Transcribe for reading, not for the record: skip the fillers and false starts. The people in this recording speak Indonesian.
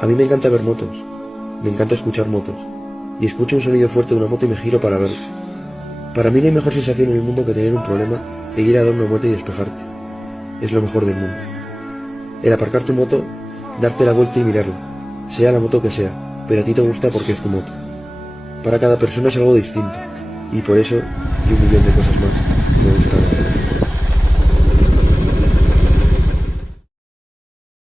A mí me encanta ver motos, me encanta escuchar motos, y escucho un sonido fuerte de una moto y me giro para verlo. Para mí no hay mejor sensación en el mundo que tener un problema e ir a dar una vuelta y despejarte. Es lo mejor del mundo. El aparcar tu moto, darte la vuelta y mirarla, sea la moto que sea, pero a ti te gusta porque es tu moto. Para cada persona es algo distinto, y por eso, y un millón de cosas más, me gusta la moto.